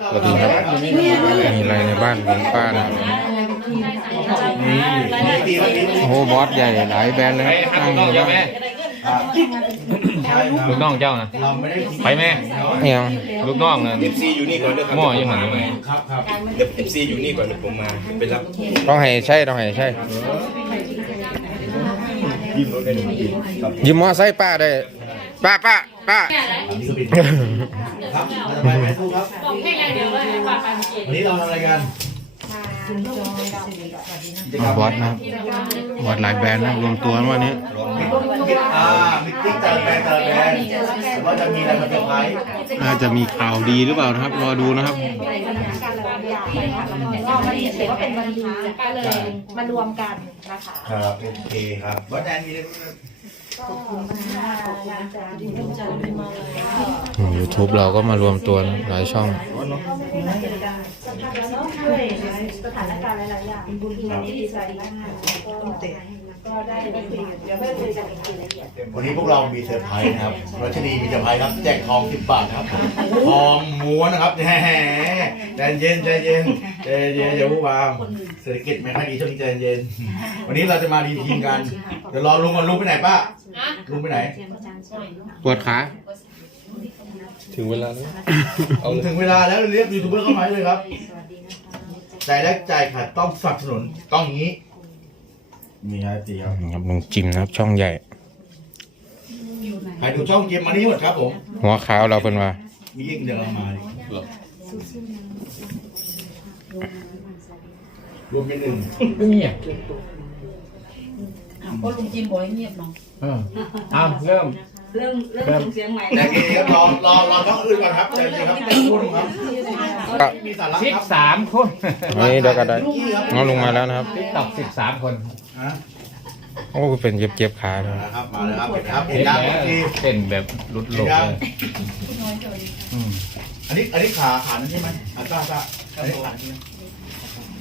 สวัสดีครับมีอะไรในบ้านของป้านะครับโอ้โหบอสใหญ่หลายแบรนด์เลยครับตั้งอยู่บ้านลูกน้องเจ้านะเราไม่ได้ทิ้งไปแม่เนี่ยงลูกน้องนะเอฟซีอยู่นี่ก่อนเด้อครับหม้ออยู่หันเลยครับครับเดี๋ยวเอฟซีอยู่นี่ก่อนเดี๋ยวผมมาไปรับต้องให้ใช่ต้องให้ใช่ยิ้มรถได้หนึ่งทีครับยิ้มมอไซค์ป้าได้ป้าป้าป้า นนี้เราทำอะไรกันกิจกรรมบอสนะครับบอสหลายแบรนด์นะรวมตัวกันวันนี้อ่ามิตติ้งแต่ละแบรนด์แต่ละแบรนด์ว่าจะมีอะไรมาเซอร์ไพรส์น่าจะมีข่าวดีหรือเปล่านะครับ รอดูนะครับก็มันเห็นว่าเป็นวันดีก็เลยมารวมกันนะคะ ครับโอเคครับวัดแดนมีอะไรบ้าง ยูทูบเราก็มารวมตัวนะหลายช่องด้วยสถานการณ์หลายๆอย่างบุญที่ดีใจมาก ก็ได้คุยกันเดี๋ยวเพื่อคุยกันอีกทีละเอียดวันนี้พวกเรามีเซอร์ไพรส์นะครับรัชนีมีเซอร์ไพรส์ครับ แจกทอง10บาทนะครับ ทองม้วนนะครับแหมใจเย็นใจเย็นใจเย็นอย่าพูดวามเศรษฐกิจไม่ค่อยดีช่วงนี้ใจเย็น วันนี้เราจะมาดีทีมกัน เดี๋ยวรอลุงก่อนลุงไปไหนป้าลุงไปไหนปวดขาถึงเวลาแล้วเอาถึงเวลาแล้วเรียกยูทูบเบอร์เข้ามาเลยครับใจแรกใจขาดต้องสนับสนุนต้องอย่างนี้ มีอะไรตีครับนี่ครับลุงจิมนะครับช่องใหญ่ ใครดูช่องเกมมานี่หมดครับผม หัวขาวเราเป็นว่า มียิ่งเดี๋ยวเรามาดิรวมเป็นหนึ่งเงียบก็ลุงจิมบอกให้เงียบเนาะเออเอาเริ่ม เริ่มเริ่มส่งเสียงใหม่แต่ทีครับรอรอรอช่องอื่นก่อนครับใจเย็นครับพูดครับ มีสาระสิบครับสามคนนี่เดี๋ยวก็ได้น้องลงมาแล้วนะครับ ติ๊กตอกสิบสามคน ฮะโอ้เป็นเจ็บเจ็บๆขาเลยมาแล้วครับมาแล้วครับเห็นครับเห็เห็นนยังแล้วทีเต้นแบบรุดโลกเลยอืมอันนี้อันนี้ขาขานั่นใช่ไหมอะกล้ากล้าอันนี้ขาใช่ไหม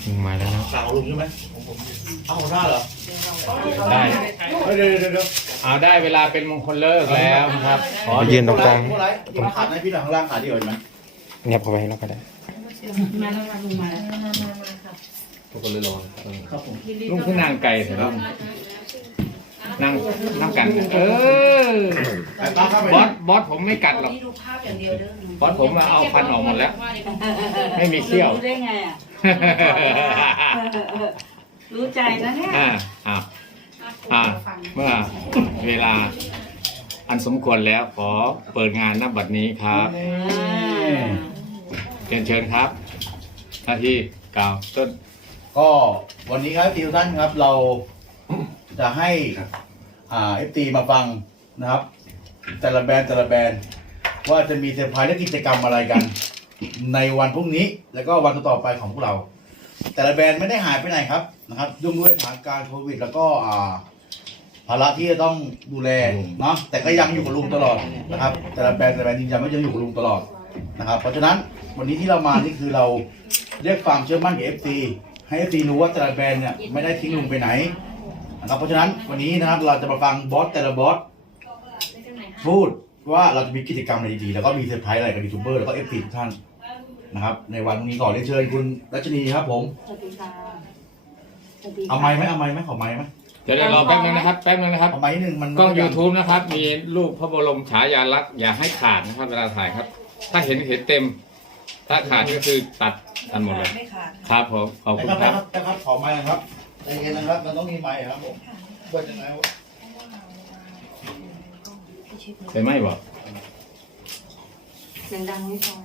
ลงมาแล้วนะครับขาของลุงใช่ไหมของผมเอาของท่าเหรอได้เฮ้ยเดี๋ยวเดี๋ยวเดี๋ยวเอาได้เวลาเป็นมงคลเลิกแล้วนะครับ ขอไปยืนตรงกลางพูดอะไรพูดขาในพี่หลังข้างล่างขาเดียวเห็นไหมเงียบเข้าไปแล้วก็ได้ มาแล้วมาลุงมาแล้วค รับผมลุงคือนางไก่เถอะเนาะนั่งนั่งกันเออ ไปป้าเข้าไปบอสบอสผมไม่กัดหรอกดูภาพอย่างเดียวเด้อบอสผมมาเอาฟันออกหมดแล้ว ไม่มีเขี้ยว รู้ได้ไงอะรู้ใจนะเนี่ยอ่าอ่าอ่าเมื่อเวลา อันสมควรแล้วขอเปิดงานนับบัดนี้ครับเรียนเชิญครับหน้าที่กล่าวต้น ก็วันนี้ครับทีทุกท่านครับเราจะให้อ่าเอฟตีมาฟังนะครับ แต่ละแบรนด์แต่ละแบรนด์ว่าจะมีเซอร์ไพรส์และกิจกรรมอะไรกัน ในวันพรุ่งนี้ แล้วก็วันต่อๆไปของพวกเรา แต่ละแบรนด์ไม่ได้หายไปไหนครับนะครับยุ่งด้วยสถานการณ์โควิด แล้วก็อ่าภาระที่จะต้องดูแลเนาะแต่ก็ยังอยู่กับลุงตลอดนะครับ แต่ละแบรนด์แต่ละแบรนด์ยืนยันว่ายังอยู่กับลุงตลอดนะครับ เพราะฉะนั้นวันนี้ที่เรามานี่คือเราเรียกความเชื่อมั่นกับ FC ให้ FC รู้ว่าแต่ละแบรนด์เนี่ยไม่ได้ทิ้งลุงไปไหนนะครับเพราะฉะนั้นวันนี้นะครับเราจะมาฟังบอสแต่ละบอสพูดว่าเราจะมีกิจกรรมอะไรดีๆแล้วก็มีเซอร์ไพรส์อะไรกับยูทูบเบอร์แล้วก็ FC ทุกท่านนะครับ ในวันนี้ก่อนเรียนเชิญคุณรัชนีครับผมสวัสดีค่ะสวัสดีเอาไม้ไหมเอาไม้ไหมขอไม้ไหมเดี๋ยวเดี๋ยวรอแป๊บนึงนะครับแป๊บนึงนะครับเอาไม้นิดนึงมันกล้อง YouTube นะครับ มีรูปพระบรมฉายาลักษณ์อย่าให้ขาดนะครับเวลาถ่ายครับ ถ้าเห็นเห็นเต็ม ถ้าขาดก็คือตัด กันหมดเลย ไม่ขาดครับผมขอบนะคุณครับครับ นะครับขอไม้นะครับใจเย็นนะครับ มันต้องมีไม้ครับผมเปิดยังไงวะใช่ไหมบอกเสียงดังไม่พอ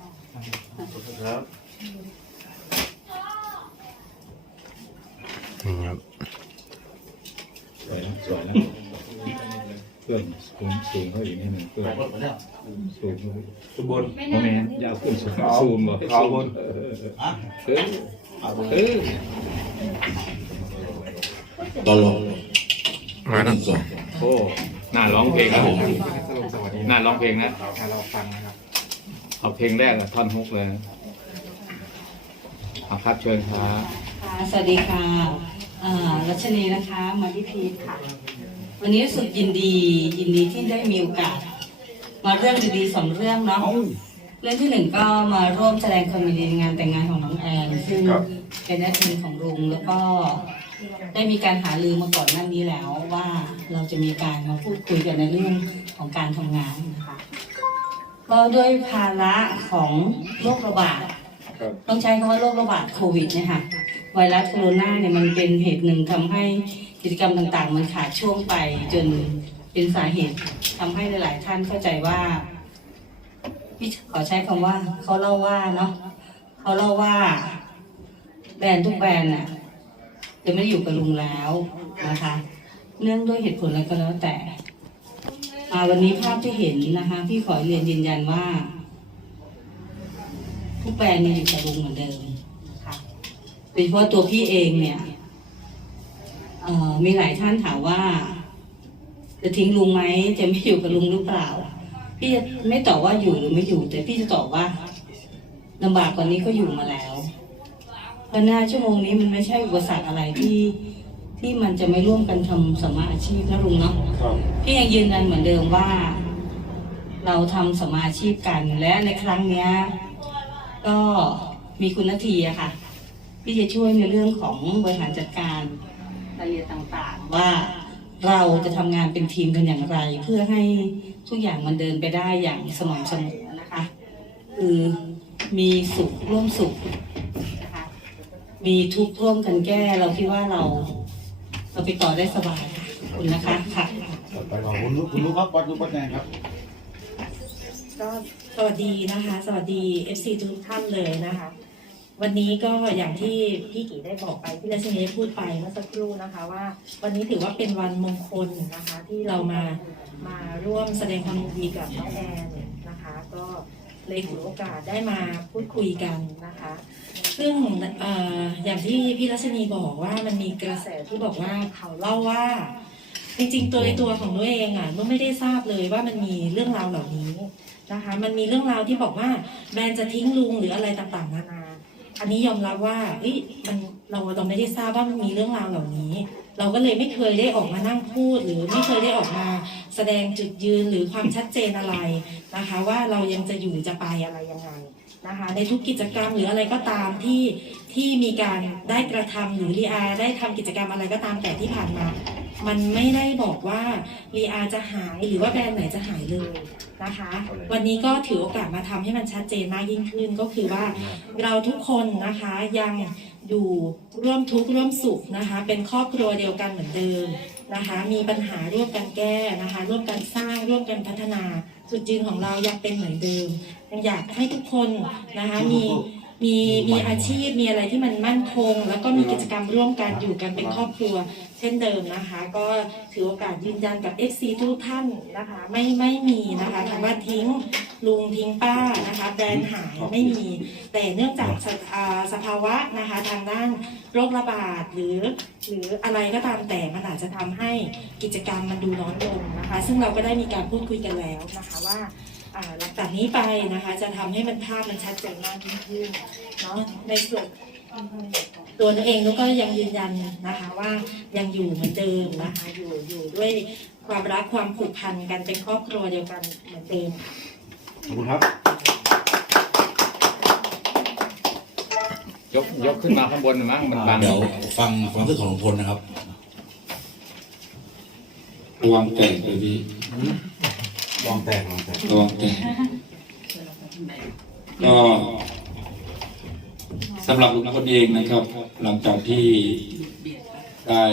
ครับนี่ครับสวยนะสวยนะ เพื่อนสูงสูงเขาอีกนิดหนึ่งเพื่อนหมดแล้วสูงเขาอีกทุกบนโมเมนต์ยาวขึ้นสูงซูมบอกเอาบนเอออะเออเอาบนเออตลกมาแล้วสองโอ้น่าร้องเพลงนะน่าร้องเพลงนะเราฟังนะครับเอาเพลงแรกอะท่อนฮุกเลยนะเอาครับเชิญครับค่ะสวัสดีค่ะอ่ารัชนีนะคะมาที่พีทค่ะ วันนี้รู้สึกยินดี ยินดีที่ได้มีโอกาส มาเรื่องดีๆสองเรื่องเนาะเเรื่องที่หนึ่งก็มาร่วมแสดงความยินดีในงานแต่งงานของน้องแอนซึ่งเป็นหน้าที่ของลุงแล้วก็ได้มีการหารือมาก่อนหน้านี้แล้วว่าเราจะมีการมาพูดคุยกันในเรื่องของการทำงานนะคะก็ด้วยภาระของโรคระบาด ครับ ต้องใช้คำว่าโรคระบาดโควิดเนี่ยค่ะไวรัสโคโรนาเนี่ยมันเป็นเหตุหนึ่งทำให้ กิจกรรมต่างๆ มันขาดช่วงไปจนเป็นสาเหตุทำให้หลายๆ ท่านเข้าใจว่าพี่ขอใช้คำว่าเขาเล่าว่าเนาะเขาเล่าว่าแบรนด์ทุกแบรนด์น่ะจะไม่ได้อยู่กับลุงแล้วนะคะ เนื่องด้วยเหตุผลอะไรก็แล้วแต่มาวันนี้ภาพที่เห็นนะคะ พี่ขอเรียนยืนยันว่า ทุกแบรนด์เนี่อยู่กับลุงเหมือนเดิมนะคะโดยเฉพาะตัวพี่เองเนี่ย มีหลายท่านถามว่า จะทิ้งลุงไหมจะไม่อยู่กับลุงหรือเปล่า พี่จะไม่ตอบว่าอยู่หรือไม่อยู่ แต่พี่จะตอบว่าลำบากกว่านี้ก็อยู่มาแล้วเพราะหน้าชั่วโมงนี้มันไม่ใช่อุปสรรคอะไรที่ที่มันจะไม่ร่วมกันทำสมมาอาชีพนะลุงเนาะครับพี่ยังยืนยันเหมือนเดิมว่า เราทำสมมาอาชีพกันและในครั้งเนี้ย ก็มีคุณนาทีอะค่ะพี่จะช่วยในเรื่องของบริหารจัดการ รายละเอียดต่างๆ ว่าเราจะทำงานเป็นทีมกันอย่างไร เพื่อให้ทุกอย่างมันเดินไปได้อย่างสม่ำเสมอนะคะ คือมีสุขร่วมสุขนะคะมีทุกข์ร่วมกันแก้ เราคิดว่าเรา เราไปต่อได้สบายค่ะขอบคุณนะคะค่ะ ไปขอบคุณลูกคุณลูกครับวัดลูกวัดแดงครับ ก็สวัสดีนะคะ สวัสดี FC ทุกท่านเลยนะคะ วันนี้ก็อย่างที่พี่กีได้บอกไปที่รัชนีพูดไปเมื่อสักครู่นะคะ ว่าวันนี้ถือว่าเป็นวันมงคลนะคะ ที่เรามามาร่วมแสดงความยินดีกับน้องแอนนะคะ ก็เลยถือโอกาสได้มาพูดคุยกันนะคะ ซึ่งอออย่างที่พี่รัชนีบอกว่ามันมีกระแสที่บอกว่าเขาเล่าว่า จริงๆตัวในตัวของนุ้ยเองอะนุ้ยไม่ได้ทราบเลยว่ามันมีเรื่องราวเหล่านี้นะคะ มันมีเรื่องราวที่บอกว่าแบรนด์จะทิ้งลุงหรืออะไรต่างๆนานา อันนี้ยอมรับว่าเอ้ยมันเราเราไม่ได้ทราบว่ามันมีเรื่องราวเหล่านี้ เราก็เลยไม่เคยได้ออกมานั่งพูด หรือไม่เคยได้ออกมา แสดงจุดยืนหรือความชัดเจนอะไรนะคะ ว่าเรายังจะอยู่จะไปอะไรยังไงนะคะในทุกกิจกรรมหรืออะไรก็ตามที่ที่มีการได้กระทำหรือรีอาได้ทำกิจกรรมอะไรก็ตามแต่ที่ผ่านมา มันไม่ได้บอกว่ารีอาจะหายหรือว่าแบรนด์ไหนจะหายเลย นะคะ วันนี้ก็ถือโอกาสมาทำให้มันชัดเจนมากยิ่งขึ้นก็คือว่าเราทุกคนนะคะยังอยู่ร่วมทุกข์ร่วมสุขนะคะ เป็นครอบครัวเดียวกันเหมือนเดิมนะคะ มีปัญหาร่วมกันแก้นะคะ ร่วมกันสร้างร่วมกันพัฒนาจุดยืนของเรายังเป็นเหมือนเดิมยังอยากให้ทุกคนนะคะมี มีมีอาชีพมีอะไรที่มันมั่นคง แล้วก็มีกิจกรรมร่วมกันอยู่กันเป็นครอบครัว เช่นเดิมนะคะ ก็ถือโอกาสยืนยันกับ FC ทุกท่านนะคะ ไม่ไม่มีนะคะคำว่าทิ้งลุงทิ้งป้านะคะแบรนด์หายไม่มี แต่เนื่องจากสอ่าสภาวะนะคะทางด้านโรคระบาดหรือ หรืออะไรก็ตามแต่มันอาจจะทำให้กิจกรรมมันดูน้อยลงนะคะ ซึ่งเราก็ได้มีการพูดคุยกันแล้วนะคะว่าอ่า หลังจากนี้ไปนะคะ จะทำให้มันภาพมันชัดเจนมากยิ่งขึ้นเนาะในส่วนตัวหนูเองหนูก็ยังยืนยันนะคะว่ายังอยู่เหมือนเดิมนะคะอยู่อยู่ด้วยความรักความผูกพันกันเป็นครอบครัวเดียวกันเหมือนเดิมขอบคุณครับ ยกยกขึ้นมาข้างบนหน่อยมั้งมันบังเดี๋ยวฟังความรู้สึกของลุงพลนะครับระวังแตกเลยพี่ ลองแตกลองแตกระวังแตกก็สำหรับลุงพลเองนะครับ หลังจากที่ได้